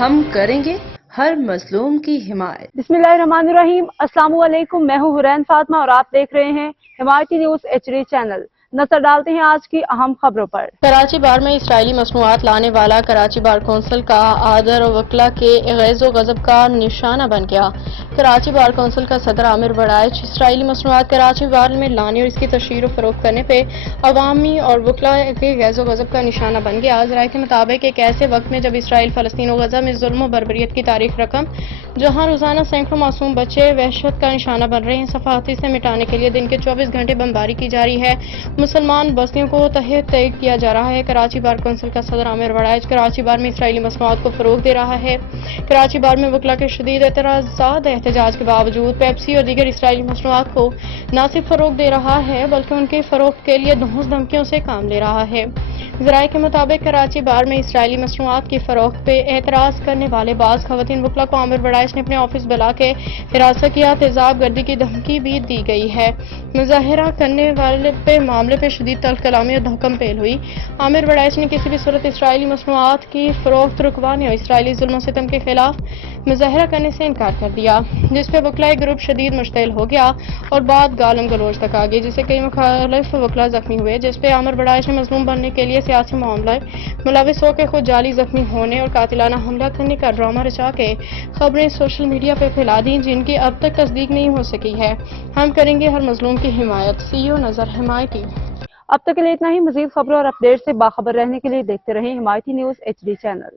ہم کریں گے ہر مظلوم کی حمایت۔ بسم اللہ الرحمن الرحیم۔ السلام علیکم، میں ہوں حرین فاطمہ اور آپ دیکھ رہے ہیں حمایتی نیوز HD چینل۔ نظر ڈالتے ہیں آج کی اہم خبروں پر۔ کراچی بار میں اسرائیلی مصنوعات لانے والا کراچی بار کونسل کا آدر وکلا کے غیظ و غضب کا نشانہ بن گیا۔ کراچی بار کونسل کا صدر عامر بڑائچ اسرائیلی مصنوعات کراچی بار میں لانے اور اس کی تشہیر و فروخت کرنے پہ عوامی اور وکلا کے غیظ و غضب کا نشانہ بن گیا۔ ذرائع کے مطابق ایک ایسے وقت میں جب اسرائیل فلسطین و غزہ میں ظلم و بربریت کی تاریخ رقم، جہاں روزانہ سینکڑوں معصوم بچے وحشت کا نشانہ بن رہے ہیں، صفحاتی سے مٹانے کے لیے دن کے 24 گھنٹے بمباری کی جا رہی ہے، مسلمان بستیوں کو تحت کیا جا رہا ہے۔ کراچی بار کونسل کا صدر عامر بڑائچ کراچی بار میں اسرائیلی مصنوعات کو فروغ دے رہا ہے۔ کراچی بار میں وکلا کے شدید اعتراضات احتجاج کے باوجود پیپسی اور دیگر اسرائیلی مصنوعات کو نہ صرف فروغ دے رہا ہے بلکہ ان کی فروخت کے لیے دھوس دھمکیوں سے کام لے رہا ہے۔ ذرائع کے مطابق کراچی بار میں اسرائیلی مصنوعات کی فروخت پہ اعتراض کرنے والے بعض خواتین وکلا کو عامر بڑائچ نے اپنے آفس بلا کے حراست کیا، تیزاب گردی کی دھمکی بھی دی گئی ہے۔ مظاہرہ کرنے والے پہ معاملے پہ شدید تلخ کلامی اور دھکم پیل ہوئی۔ عامر بڑائچ نے کسی بھی صورت اسرائیلی مصنوعات کی فروخت رکوانے اور اسرائیلی ظلم و ستم کے خلاف مظاہرہ کرنے سے انکار کر دیا، جس پہ وکلاء گروپ شدید مشتعل ہو گیا اور بات گالم گلوچ تک آ گئی، جس سے کئی مخالف وکلاء زخمی ہوئے، جس پہ عامر بڑائچ نے مظلوم بننے کے لیے سیاسی معاملے ملوث ہو کے خود جعلی زخمی ہونے اور قاتلانہ حملہ کرنے کا ڈرامہ رچا کے خبریں سوشل میڈیا پہ پھیلا دیں جن کی اب تک تصدیق نہیں ہو سکی ہے۔ ہم کریں گے ہر مظلوم کی حمایت۔ CEO نظر حمایتی۔ اب تک کے لیے اتنا ہی۔ مزید خبروں اور اپڈیٹ سے باخبر رہنے کے لیے دیکھتے رہیں حمایتی نیوز HD چینل۔